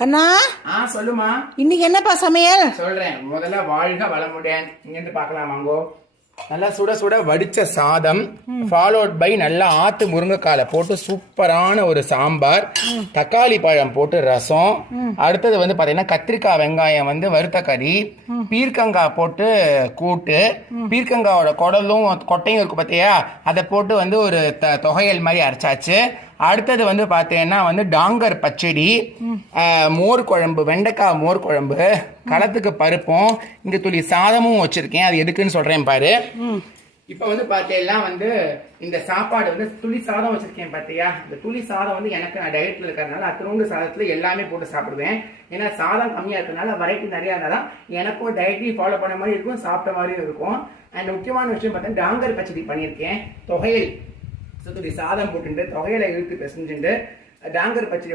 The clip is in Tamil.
கண்ணா, சொல்லுமா. இன்னைக்கு என்னப்பா சமையல்? சொல்றேன். முதல்ல வாழ்க வளமுடன். இங்க இருந்து பார்க்கலாம் வாங்கோ. நல்லா சுட சுட வடிச்ச சாதம், ஃபாலோட் பை நல்லா ஆத்து முருங்கைக்காலை போட்டு சூப்பரான ஒரு சாம்பார், தக்காளி பழம் போட்டு ரசம், அடுத்தது வந்து பாத்தீங்கன்னா கத்திரிக்காய் வெங்காயம் வந்து வறுத்த கறி, பீர்க்கங்காய் போட்டு கூட்டு, பீர்க்கங்காயோட குடலும் கொட்டையும் இருக்கு பார்த்தியா, அதை போட்டு வந்து ஒரு தொகையல் மாதிரி அரைச்சாச்சு. அடுத்தது வந்து பார்த்தீங்கன்னா வந்து டாங்கர் பச்சடி, மோர் குழம்பு, வெண்டைக்காய் மோர் குழம்பு, களத்துக்கு பருப்பும், இங்கே துளி சாதமும் வச்சுருக்கேன். அது எதுக்குன்னு சொல்கிறேன் பாரு. இப்போ வந்து பார்த்தீங்கன்னா வந்து இந்த சாப்பாடு வந்து துளி சாதம் வச்சுருக்கேன் பார்த்தியா. இந்த துளி சாதம் வந்து எனக்கு நான் டயட்டில் இருக்கிறதுனால அத்தனோண்டு சாதத்தில் எல்லாமே போட்டு சாப்பிடுவேன். ஏன்னா சாதம் கம்மியாக இருக்கிறதுனால வெரைட்டி நிறையா இருந்தால் தான் எனக்கும் டயட்டையும் ஃபாலோ பண்ண மாதிரி இருக்கும், சாப்பிட்ட மாதிரியும் இருக்கும். அண்ட் முக்கியமான விஷயம் பார்த்தீங்கன்னா டாங்கர் பச்சடி பண்ணியிருக்கேன். தொகையல் சாதம் போட்டு தொகையில இழுத்து பிசைஞ்சுட்டு டாங்கர் பச்சடி